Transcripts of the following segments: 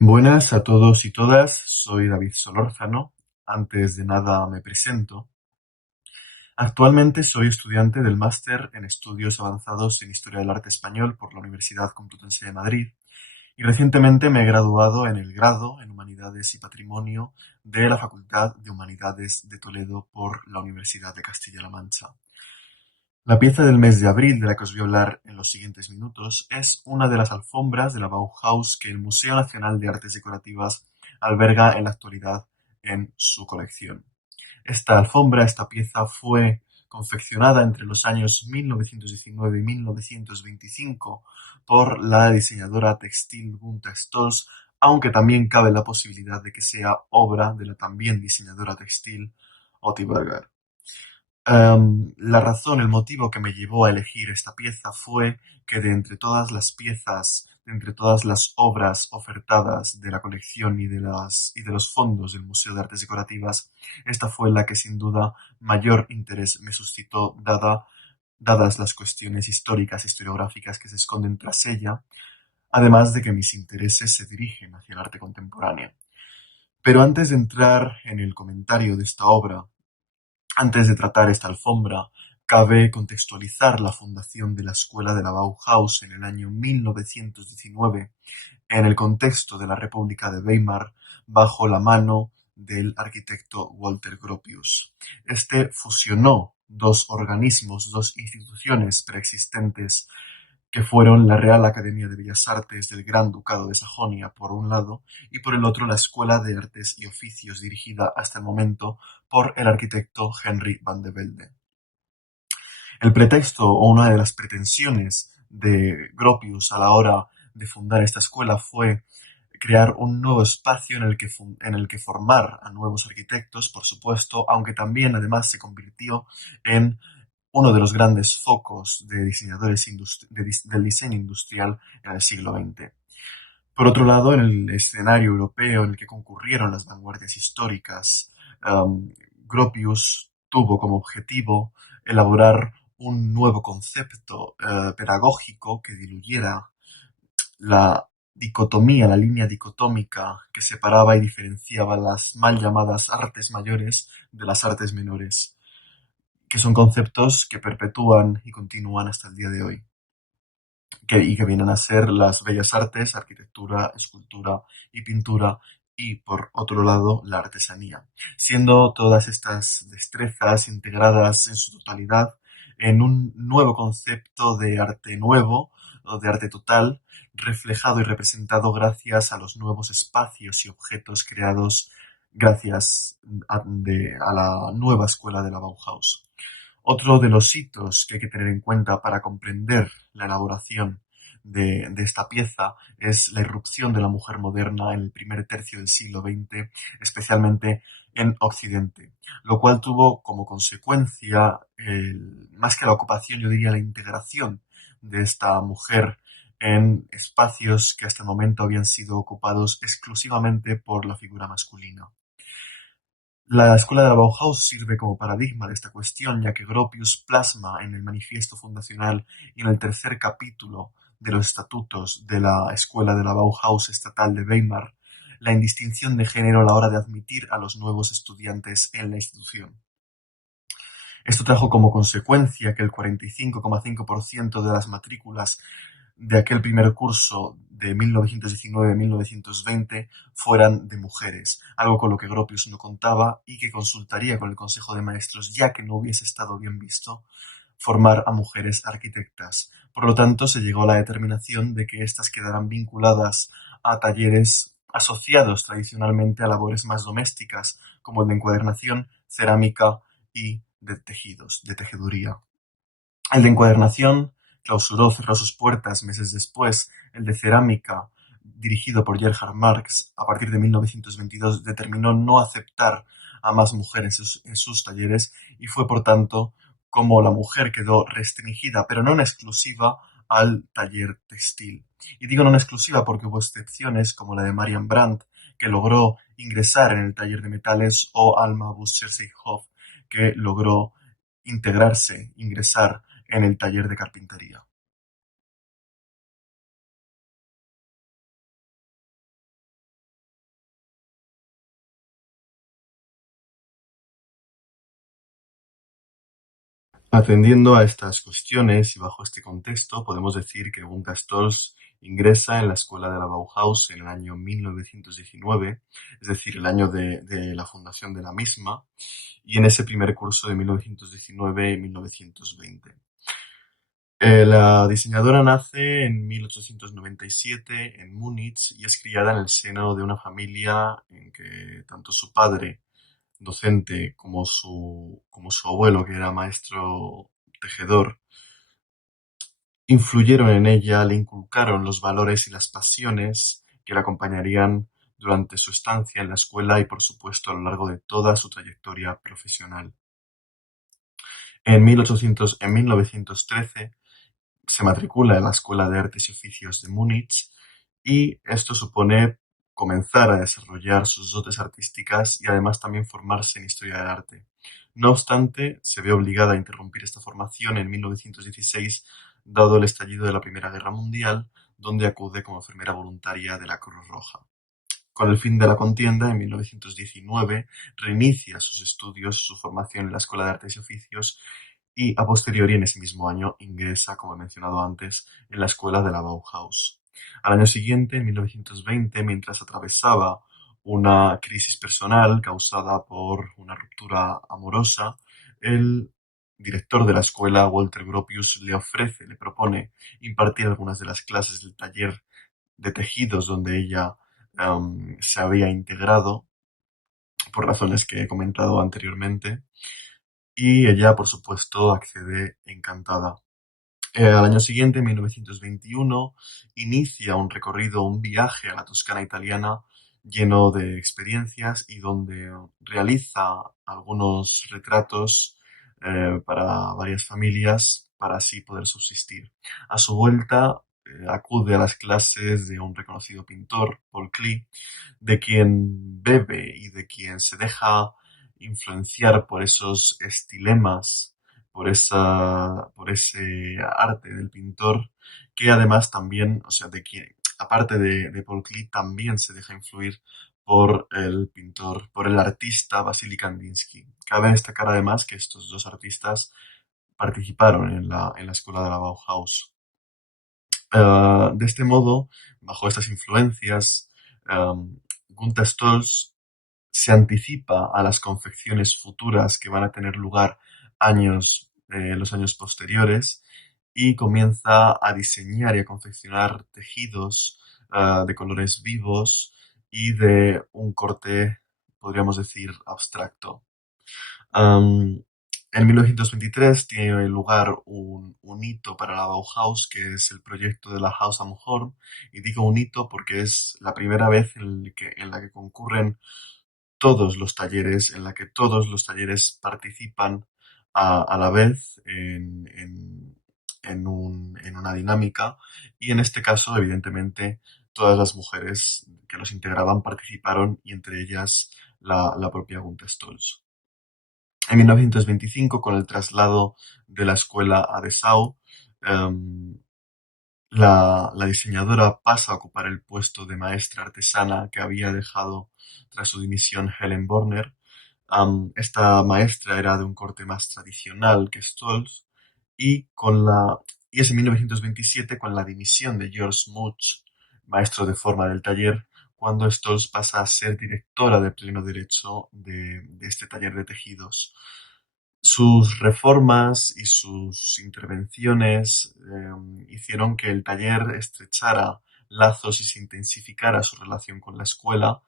Buenas a todos y todas, soy David Solórzano. Antes de nada me presento. Actualmente soy estudiante del máster en Estudios Avanzados en Historia del Arte Español por la Universidad Complutense de Madrid y recientemente me he graduado en el grado en Humanidades y Patrimonio de la Facultad de Humanidades de Toledo por la Universidad de Castilla-La Mancha. La pieza del mes de abril de la que os voy a hablar en los siguientes minutos es una de las alfombras de la Bauhaus que el Museo Nacional de Artes Decorativas alberga en la actualidad en su colección. Esta pieza fue confeccionada entre los años 1919 y 1925 por la diseñadora textil Gunta Stolz, aunque también cabe la posibilidad de que sea obra de la también diseñadora textil Oti Berger. La razón, el motivo que me llevó a elegir esta pieza fue que de entre todas las piezas, de entre todas las obras ofertadas de la colección y de los fondos del Museo de Artes Decorativas, esta fue la que sin duda mayor interés me suscitó dadas las cuestiones históricas e historiográficas que se esconden tras ella, además de que mis intereses se dirigen hacia el arte contemporáneo. Pero antes de entrar en el comentario de esta obra, antes de tratar esta alfombra, cabe contextualizar la fundación de la Escuela de la Bauhaus en el año 1919 en el contexto de la República de Weimar bajo la mano del arquitecto Walter Gropius. Este fusionó dos organismos, dos instituciones preexistentes que fueron la Real Academia de Bellas Artes del Gran Ducado de Sajonia, por un lado, y por el otro la Escuela de Artes y Oficios, dirigida hasta el momento por el arquitecto Henry van de Velde. El pretexto o una de las pretensiones de Gropius a la hora de fundar esta escuela fue crear un nuevo espacio en el que formar a nuevos arquitectos, por supuesto, aunque también además se convirtió en uno de los grandes focos de diseñadores del diseño industrial en el siglo XX. Por otro lado, en el escenario europeo en el que concurrieron las vanguardias históricas, Gropius tuvo como objetivo elaborar un nuevo concepto pedagógico que diluyera la dicotomía, la línea dicotómica que separaba y diferenciaba las mal llamadas artes mayores de las artes menores, que son conceptos que perpetúan y continúan hasta el día de hoy, y que vienen a ser las bellas artes, arquitectura, escultura y pintura, y por otro lado la artesanía, siendo todas estas destrezas integradas en su totalidad en un nuevo concepto de arte nuevo o de arte total, reflejado y representado gracias a los nuevos espacios y objetos creados gracias a la nueva escuela de la Bauhaus. Otro de los hitos que hay que tener en cuenta para comprender la elaboración de esta pieza es la irrupción de la mujer moderna en el primer tercio del siglo XX, especialmente en Occidente, lo cual tuvo como consecuencia, más que la ocupación, yo diría la integración de esta mujer en espacios que hasta el momento habían sido ocupados exclusivamente por la figura masculina. La escuela de la Bauhaus sirve como paradigma de esta cuestión, ya que Gropius plasma en el manifiesto fundacional y en el tercer capítulo de los estatutos de la escuela de la Bauhaus estatal de Weimar la indistinción de género a la hora de admitir a los nuevos estudiantes en la institución. Esto trajo como consecuencia que el 45,5% de las matrículas de aquel primer curso de 1919-1920 fueran de mujeres, algo con lo que Gropius no contaba y que consultaría con el Consejo de Maestros, ya que no hubiese estado bien visto formar a mujeres arquitectas. Por lo tanto, se llegó a la determinación de que éstas quedaran vinculadas a talleres asociados tradicionalmente a labores más domésticas, como el de encuadernación, cerámica y de tejidos, de tejeduría. El de encuadernación cerró sus puertas meses después. El de cerámica, dirigido por Gerhard Marx, a partir de 1922, determinó no aceptar a más mujeres en sus talleres y fue, por tanto, como la mujer quedó restringida, pero no en exclusiva, al taller textil. Y digo no en exclusiva porque hubo excepciones como la de Marian Brandt, que logró ingresar en el taller de metales, o Alma Buscher-Seithoff, que logró ingresar en el taller de carpintería. Atendiendo a estas cuestiones y bajo este contexto, podemos decir que Gunther Stolz ingresa en la escuela de la Bauhaus en el año 1919, es decir, el año de la fundación de la misma, y en ese primer curso de 1919-1920. La diseñadora nace en 1897 en Múnich y es criada en el seno de una familia en que tanto su padre, docente, como su abuelo, que era maestro tejedor, influyeron en ella, le inculcaron los valores y las pasiones que la acompañarían durante su estancia en la escuela y, por supuesto, a lo largo de toda su trayectoria profesional. En 1913 se matricula en la Escuela de Artes y Oficios de Múnich y esto supone comenzar a desarrollar sus dotes artísticas y además también formarse en historia del arte. No obstante, se ve obligada a interrumpir esta formación en 1916 dado el estallido de la Primera Guerra Mundial, donde acude como enfermera voluntaria de la Cruz Roja. Con el fin de la contienda, en 1919 reinicia sus estudios, su formación en la Escuela de Artes y Oficios y a posteriori en ese mismo año ingresa, como he mencionado antes, en la Escuela de la Bauhaus. Al año siguiente, en 1920, mientras atravesaba una crisis personal causada por una ruptura amorosa, el director de la escuela, Walter Gropius, le propone impartir algunas de las clases del taller de tejidos donde ella se había integrado por razones que he comentado anteriormente y ella, por supuesto, accede encantada. Al año siguiente, en 1921, inicia un recorrido, un viaje a la Toscana italiana lleno de experiencias y donde realiza algunos retratos para varias familias para así poder subsistir. A su vuelta, acude a las clases de un reconocido pintor, Paul Klee, de quien bebe y de quien se deja influenciar por esos estilemas, por ese arte del pintor, que además también, o sea, de quien, aparte de Paul Klee, también se deja influir por el pintor, por el artista Vasily Kandinsky. Cabe destacar además que estos dos artistas participaron en la escuela de la Bauhaus. De este modo, bajo estas influencias, Gunther Stolz se anticipa a las confecciones futuras que van a tener lugar los años posteriores y comienza a diseñar y a confeccionar tejidos de colores vivos y de un corte, podríamos decir, abstracto. Am, en 1923 tiene lugar un hito para la Bauhaus, que es el proyecto de la Haus am Horn, y digo un hito porque es la primera vez en la que concurren todos los talleres, en la que todos los talleres participan a la vez en una dinámica, y en este caso, evidentemente, todas las mujeres que los integraban participaron, y entre ellas la propia Gunther Stolz. En 1925, con el traslado de la escuela a Dessau, em, la diseñadora pasa a ocupar el puesto de maestra artesana que había dejado tras su dimisión Helen Borner. Esta maestra era de un corte más tradicional que Stolz y, y es en 1927 con la dimisión de George Much, maestro de forma del taller, cuando Stolz pasa a ser directora de pleno derecho de este taller de tejidos. Sus reformas y sus intervenciones hicieron que el taller estrechara lazos y se intensificara su relación con la escuela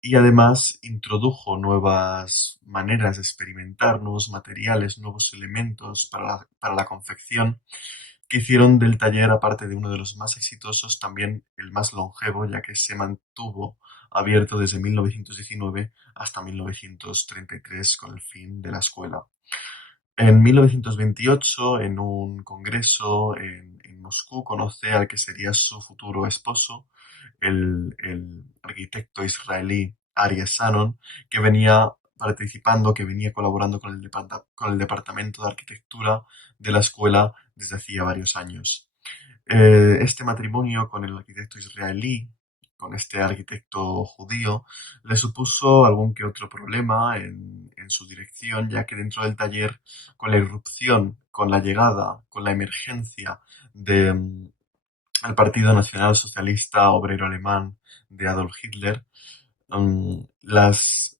y además introdujo nuevas maneras de experimentar, nuevos materiales, nuevos elementos para la confección que hicieron del taller, aparte de uno de los más exitosos, también el más longevo, ya que se mantuvo abierto desde 1919 hasta 1933 con el fin de la escuela. En 1928, en un congreso en Moscú, conoce al que sería su futuro esposo, el arquitecto israelí Aryeh Sanon, que venía participando, que venía colaborando con el departamento de arquitectura de la escuela desde hacía varios años. Este matrimonio con el arquitecto israelí con este arquitecto judío, le supuso algún que otro problema en su dirección, ya que dentro del taller, con la irrupción, con la llegada, con la emergencia de, al Partido Nacional Socialista Obrero Alemán de Adolf Hitler, las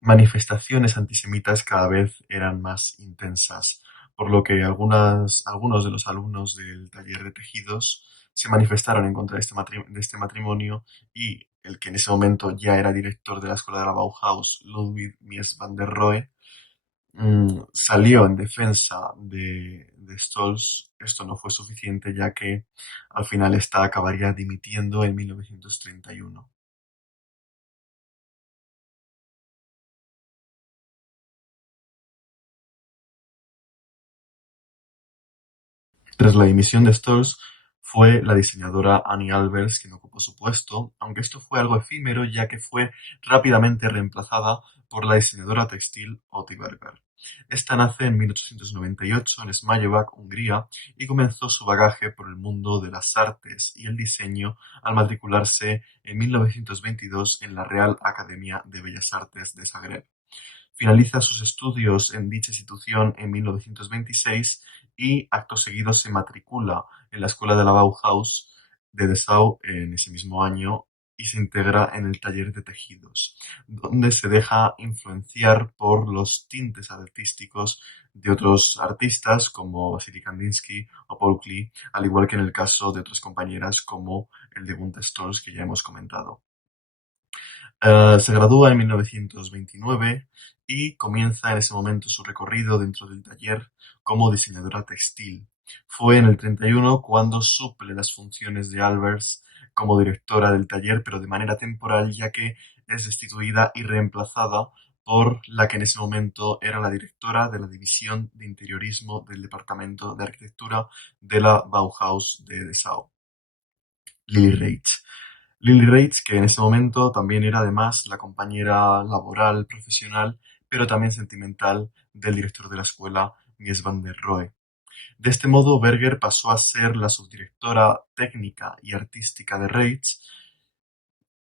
manifestaciones antisemitas cada vez eran más intensas, por lo que algunos de los alumnos del taller de tejidos se manifestaron en contra de este matrimonio, y el que en ese momento ya era director de la escuela de la Bauhaus, Ludwig Mies van der Rohe, salió en defensa de Stolz. Esto no fue suficiente, ya que al final ésta acabaría dimitiendo en 1931. Tras la dimisión de Stolz, fue la diseñadora Annie Albers quien ocupó su puesto, aunque esto fue algo efímero, ya que fue rápidamente reemplazada por la diseñadora textil Otti Berger. Esta nace en 1898 en Zmajevac, Hungría, y comenzó su bagaje por el mundo de las artes y el diseño al matricularse en 1922 en la Real Academia de Bellas Artes de Zagreb. Finaliza sus estudios en dicha institución en 1926 y acto seguido se matricula en la Escuela de la Bauhaus de Dessau en ese mismo año y se integra en el taller de tejidos, donde se deja influenciar por los tintes artísticos de otros artistas como Vasily Kandinsky o Paul Klee, al igual que en el caso de otras compañeras como el de Gunther Stolz que ya hemos comentado. Se gradúa en 1929 y comienza en ese momento su recorrido dentro del taller como diseñadora textil. Fue en el 31 cuando suple las funciones de Albers como directora del taller, pero de manera temporal, ya que es destituida y reemplazada por la que en ese momento era la directora de la división de interiorismo del departamento de arquitectura de la Bauhaus de Dessau, Lily Reich. Lily Reich, que en ese momento también era además la compañera laboral, profesional, pero también sentimental del director de la escuela, Mies van der Rohe. De este modo, Berger pasó a ser la subdirectora técnica y artística de Reich,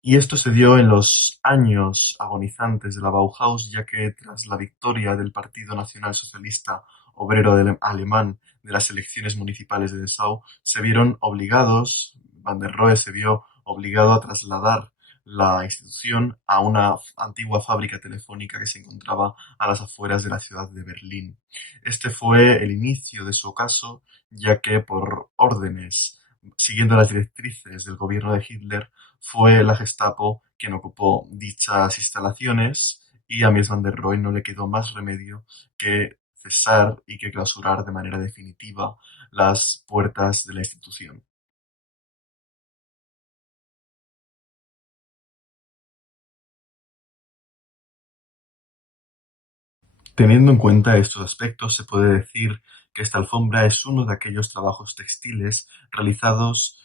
y esto se dio en los años agonizantes de la Bauhaus, ya que tras la victoria del Partido Nacional Socialista Obrero Alemán de las elecciones municipales de Dessau, se vieron obligados, Van der Rohe se vio obligado a trasladar la institución a una antigua fábrica telefónica que se encontraba a las afueras de la ciudad de Berlín. Este fue el inicio de su ocaso, ya que por órdenes, siguiendo las directrices del gobierno de Hitler, fue la Gestapo quien ocupó dichas instalaciones, y a Mies van der Rohe no le quedó más remedio que cesar y que clausurar de manera definitiva las puertas de la institución. Teniendo en cuenta estos aspectos, se puede decir que esta alfombra es uno de aquellos trabajos textiles realizados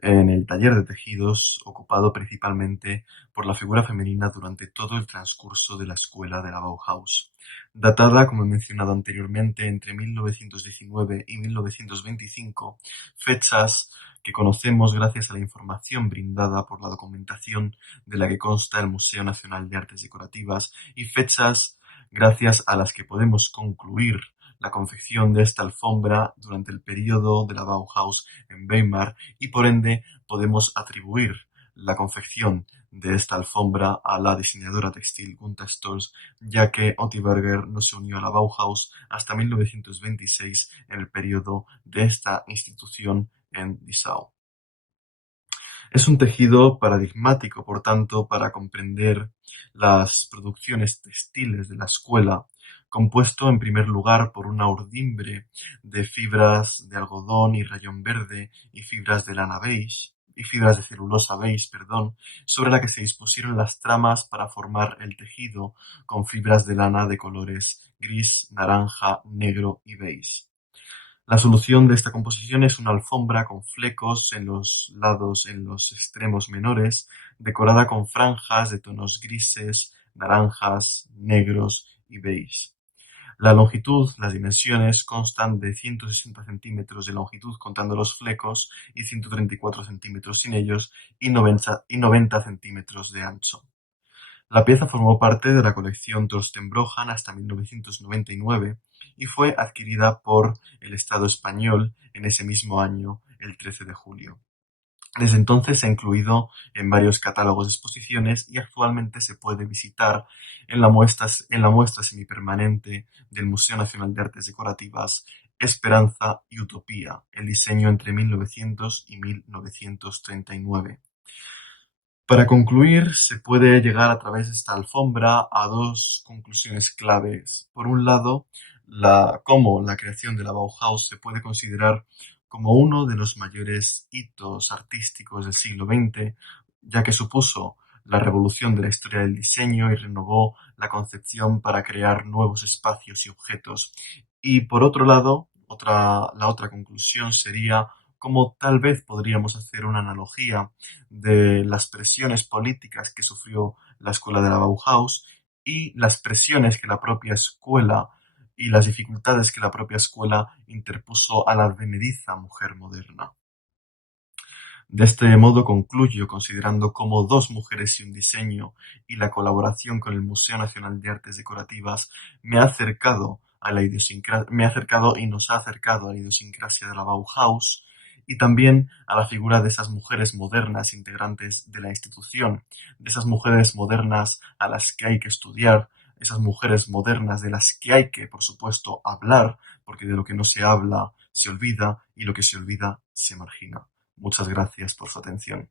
en el taller de tejidos, ocupado principalmente por la figura femenina durante todo el transcurso de la escuela de la Bauhaus. Datada, como he mencionado anteriormente, entre 1919 y 1925, fechas que conocemos gracias a la información brindada por la documentación de la que consta el Museo Nacional de Artes Decorativas, y fechas gracias a las que podemos concluir la confección de esta alfombra durante el periodo de la Bauhaus en Weimar, y por ende podemos atribuir la confección de esta alfombra a la diseñadora textil Gunther Stolz, ya que Otti Berger no se unió a la Bauhaus hasta 1926 en el periodo de esta institución en Dessau. Es un tejido paradigmático, por tanto, para comprender las producciones textiles de la escuela, compuesto en primer lugar por una urdimbre de fibras de algodón y rayón verde y fibras de lana beige, y fibras de celulosa beige, perdón, sobre la que se dispusieron las tramas para formar el tejido con fibras de lana de colores gris, naranja, negro y beige. La solución de esta composición es una alfombra con flecos en los lados, en los extremos menores, decorada con franjas de tonos grises, naranjas, negros y beige. La longitud, las dimensiones, constan de 160 centímetros de longitud contando los flecos y 134 centímetros sin ellos y 90 centímetros de ancho. La pieza formó parte de la colección Torsten-Brojan hasta 1999 y fue adquirida por el Estado español en ese mismo año, el 13 de julio. Desde entonces se ha incluido en varios catálogos de exposiciones y actualmente se puede visitar en la muestra semipermanente del Museo Nacional de Artes Decorativas Esperanza y Utopía, el diseño entre 1900 y 1939. Para concluir, se puede llegar a través de esta alfombra a dos conclusiones claves. Por un lado, cómo la creación de la Bauhaus se puede considerar como uno de los mayores hitos artísticos del siglo XX, ya que supuso la revolución de la historia del diseño y renovó la concepción para crear nuevos espacios y objetos. Y por otro lado, la otra conclusión sería cómo tal vez podríamos hacer una analogía de las presiones políticas que sufrió la escuela de la Bauhaus y las presiones que la propia escuela y las dificultades que la propia escuela interpuso a la advenediza mujer moderna. De este modo concluyo considerando cómo dos mujeres y un diseño y la colaboración con el Museo Nacional de Artes Decorativas me ha acercado y nos ha acercado a la idiosincrasia de la Bauhaus y también a la figura de esas mujeres modernas integrantes de la institución, de esas mujeres modernas a las que hay que estudiar, esas mujeres modernas de las que hay que, por supuesto, hablar, porque de lo que no se habla se olvida y lo que se olvida se margina. Muchas gracias por su atención.